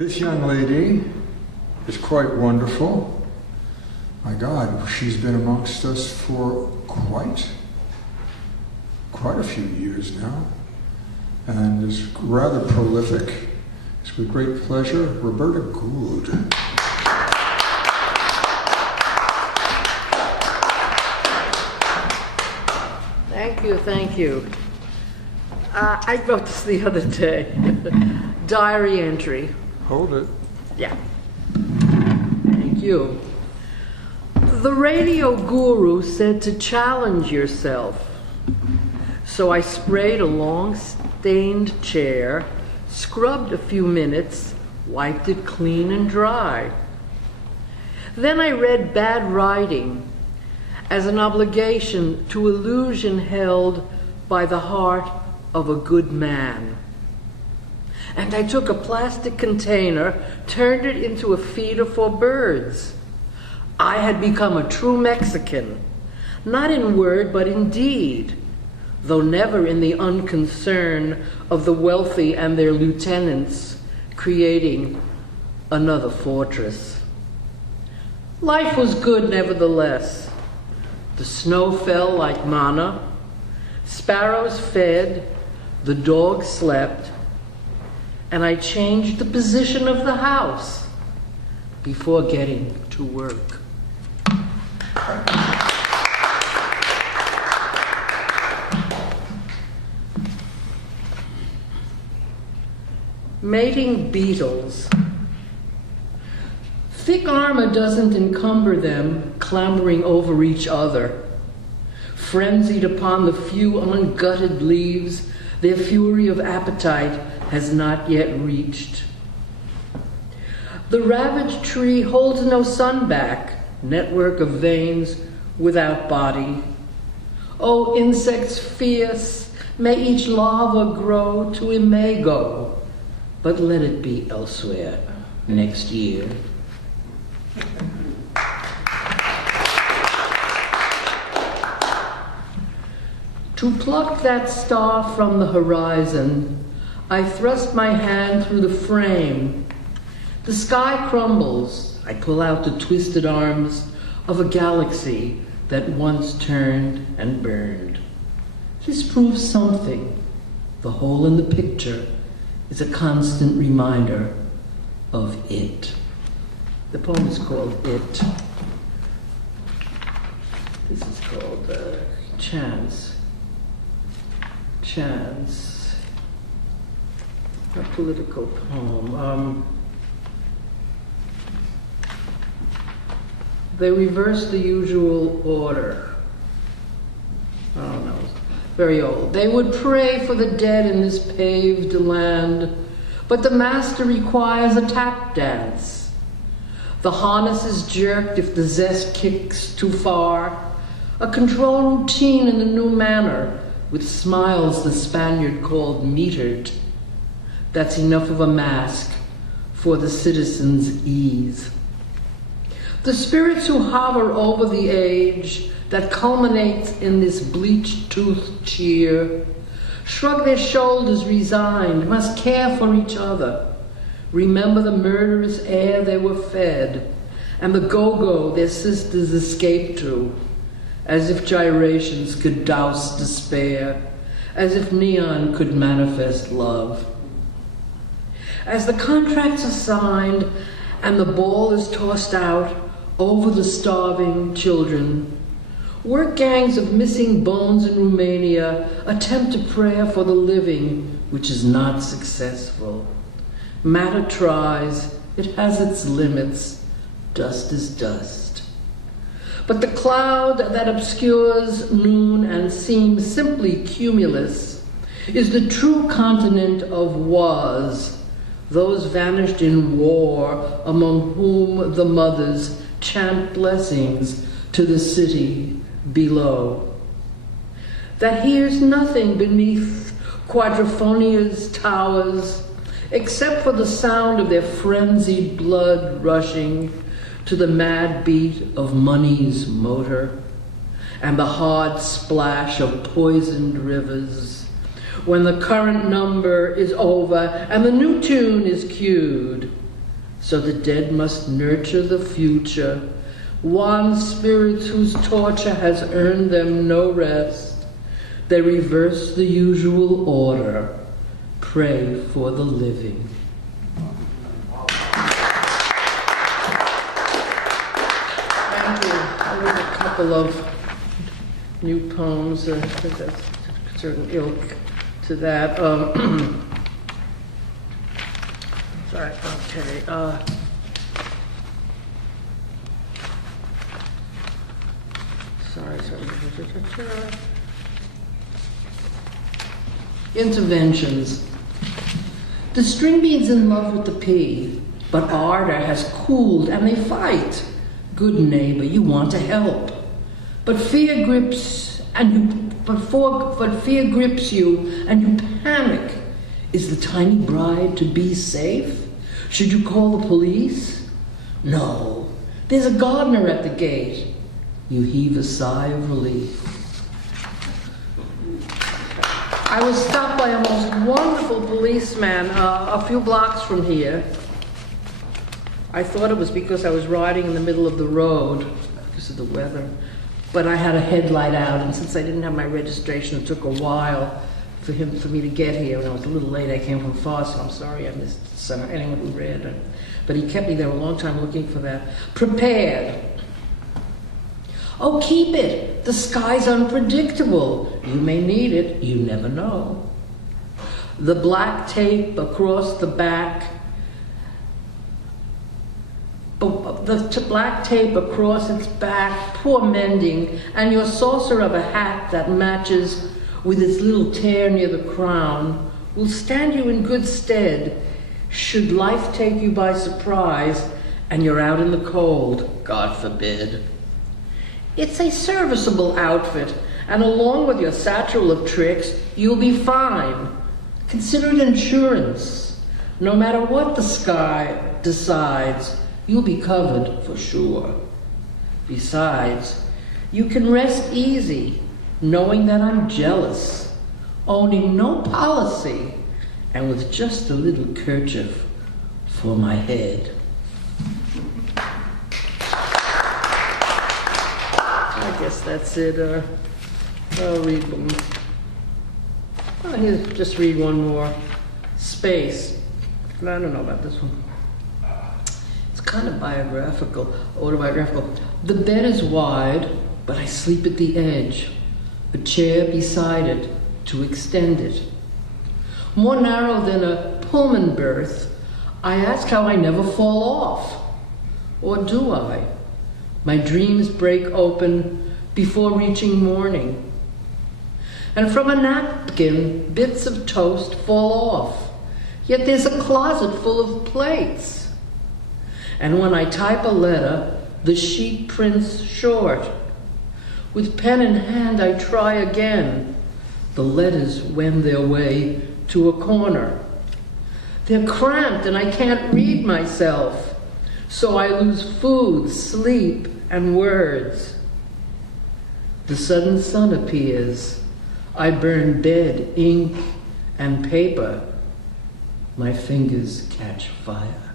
This young lady is quite wonderful. My God, she's been amongst us for quite a few years now, and is rather prolific. It's with great pleasure, Roberta Gould. Thank you. I wrote this the other day. Diary entry. Hold it. Yeah. Thank you. The radio guru said to challenge yourself. So I sprayed a long stained chair, scrubbed a few minutes, wiped it clean and dry. Then I read bad writing as an obligation to illusion held by the heart of a good man. And I took a plastic container, turned it into a feeder for birds. I had become a true Mexican, not in word but in deed, though never in the unconcern of the wealthy and their lieutenants creating another fortress. Life was good nevertheless. The snow fell like manna, sparrows fed, the dog slept, and I changed the position of the house before getting to work. Mating beetles. Thick armor doesn't encumber them, clambering over each other. Frenzied upon the few ungutted leaves, their fury of appetite has not yet reached. The ravaged tree holds no sun back, network of veins without body. O insects fierce, may each larva grow to imago, but let it be elsewhere next year. To pluck that star from the horizon, I thrust my hand through the frame. The sky crumbles. I pull out the twisted arms of a galaxy that once turned and burned. This proves something. The hole in the picture is a constant reminder of it. The poem is called It. This is called Chance. Chance. A political poem. They reverse the usual order. I don't know. Very old. They would pray for the dead in this paved land, but the master requires a tap dance. The harness is jerked if the zest kicks too far. A control routine in a new manner, with smiles the Spaniard called metered. That's enough of a mask for the citizen's ease. The spirits who hover over the age that culminates in this bleached-toothed cheer shrug their shoulders resigned, must care for each other, remember the murderous air they were fed, and the go-go their sisters escaped to, as if gyrations could douse despair, as if neon could manifest love. As the contracts are signed and the ball is tossed out over the starving children, work gangs of missing bones in Romania attempt a prayer for the living, which is not successful. Matter tries, it has its limits, dust is dust. But the cloud that obscures noon and seems simply cumulus is the true continent of was, those vanished in war among whom the mothers chant blessings to the city below. That hears nothing beneath quadrophonia's towers except for the sound of their frenzied blood rushing to the mad beat of money's motor and the hard splash of poisoned rivers when the current number is over and the new tune is cued. So the dead must nurture the future, wan spirits whose torture has earned them no rest. They reverse the usual order, pray for the living. Thank you. There's a couple of new poems, I think that's a certain ilk to that. Sorry, okay. Sorry. Interventions. The string bean's in love with the pea, but ardor has cooled and they fight. Good neighbor, you want to help, but fear grips you and you panic. Is the tiny bride to be safe? Should you call the police? No, there's a gardener at the gate. You heave a sigh of relief. I was stopped by a most wonderful policeman a few blocks from here. I thought it was because I was riding in the middle of the road because of the weather, but I had a headlight out, and since I didn't have my registration, it took a while for me to get here, and I was a little late. I came from far, so I'm sorry I missed anyone who read it. But he kept me there a long time looking for that. Prepared. Oh, keep it. The sky's unpredictable. You may need it. You never know. The black tape across the back. The black tape across its back, poor mending, and your saucer of a hat that matches with its little tear near the crown will stand you in good stead should life take you by surprise and you're out in the cold, God forbid. It's a serviceable outfit, and along with your satchel of tricks, you'll be fine. Consider it insurance. No matter what the sky decides, you'll be covered for sure. Besides, you can rest easy knowing that I'm jealous, owning no policy, and with just a little kerchief for my head. I guess that's it. I'll read one. Oh, here, just read one more. Space. I don't know about this one. It's kind of autobiographical. The bed is wide, but I sleep at the edge. A chair beside it to extend it. More narrow than a Pullman berth, I ask how I never fall off. Or do I? My dreams break open before reaching morning. And from a napkin, bits of toast fall off. Yet there's a closet full of plates. And when I type a letter, the sheet prints short. With pen in hand, I try again. The letters wend their way to a corner. They're cramped and I can't read myself. So I lose food, sleep, and words. The sudden sun appears. I burn bed, ink, and paper. My fingers catch fire.